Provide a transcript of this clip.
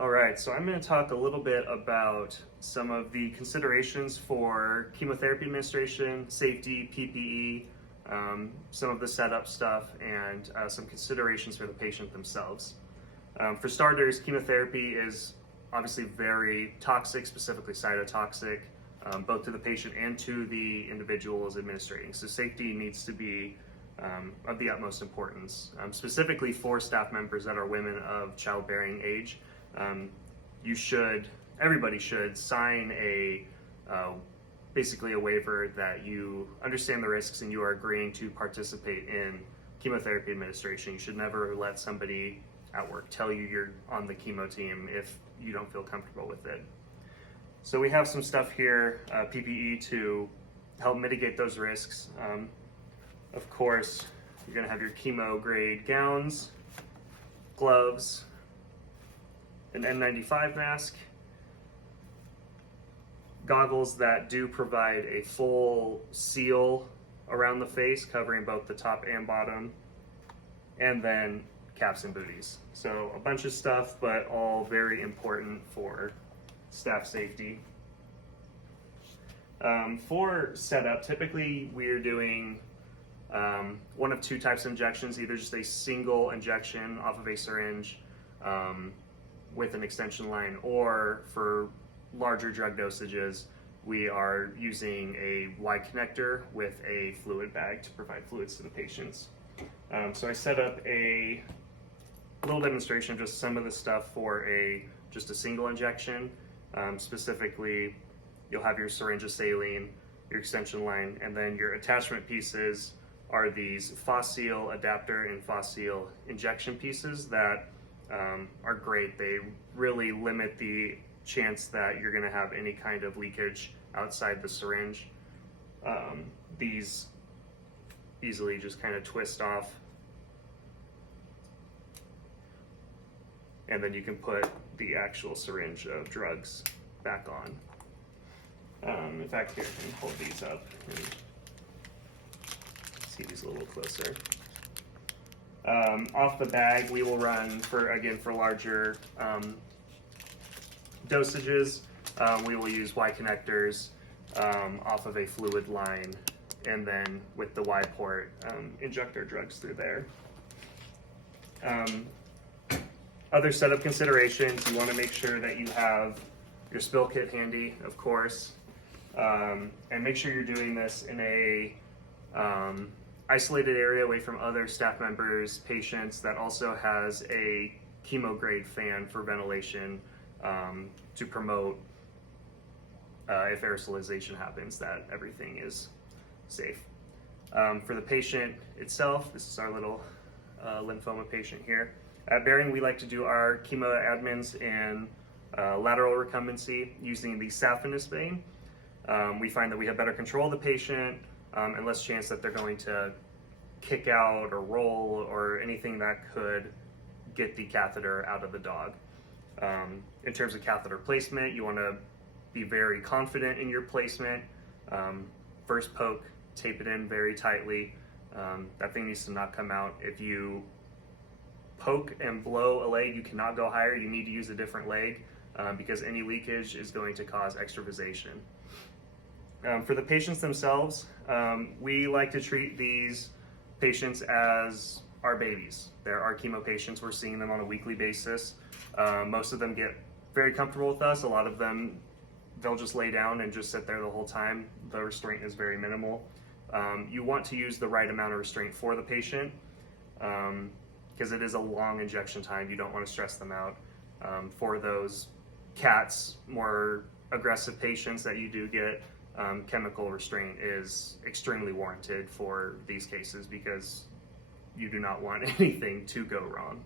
All right, so I'm going to talk a little bit about some of the considerations for chemotherapy administration, safety, PPE, some of the setup stuff, and some considerations for the patient themselves. For starters, chemotherapy is obviously very toxic, specifically cytotoxic, both to the patient and to the individual is administrating. So safety needs to be of the utmost importance, specifically for staff members that are women of childbearing age. Everybody should sign basically a waiver that you understand the risks and you are agreeing to participate in chemotherapy administration. You should never let somebody at work tell you you're on the chemo team if you don't feel comfortable with it. So we have some stuff here, PPE, to help mitigate those risks. Of course, you're going to have your chemo grade gowns, gloves, an N95 mask, goggles that do provide a full seal around the face, covering both the top and bottom, and then caps and booties. So a bunch of stuff, but all very important for staff safety. For setup, typically we're doing one of two types of injections, either just a single injection off of a syringe with an extension line, or for larger drug dosages, we are using a Y connector with a fluid bag to provide fluids to the patients. So I set up a little demonstration of just some of the stuff for just a single injection. Specifically, you'll have your syringe of saline, your extension line, and then your attachment pieces are these FOSSEAL adapter and FOSSEAL injection pieces that are great. They really limit the chance that you're going to have any kind of leakage outside the syringe. These easily just kind of twist off, and then you can put the actual syringe of drugs back on. In fact, here, I can hold these up and see these a little closer. Off the bag, we will run for larger dosages. We will use Y connectors off of a fluid line, and then with the Y port, inject our drugs through there. Other setup considerations, you want to make sure that you have your spill kit handy, of course, and make sure you're doing this in a isolated area away from other staff members, patients, that also has a chemo grade fan for ventilation to promote if aerosolization happens, that everything is safe. For the patient itself, this is our little lymphoma patient here. At Behring, we like to do our chemo admins in lateral recumbency using the saphenous vein. We find that we have better control of the patient and less chance that they're going to kick out or roll or anything that could get the catheter out of the dog. In terms of catheter placement, you want to be very confident in your placement. First poke, tape it in very tightly. That thing needs to not come out. If you poke and blow a leg, you cannot go higher. You need to use a different leg because any leakage is going to cause extravasation. For the patients themselves, we like to treat these patients as our babies. They're our chemo patients. We're seeing them on a weekly basis. Most of them get very comfortable with us. A lot of them, they'll just lay down and just sit there the whole time. The restraint is very minimal. You want to use the right amount of restraint for the patient because it is a long injection time. You don't want to stress them out. For those CATs, more aggressive patients that you do get, chemical restraint is extremely warranted for these cases because you do not want anything to go wrong.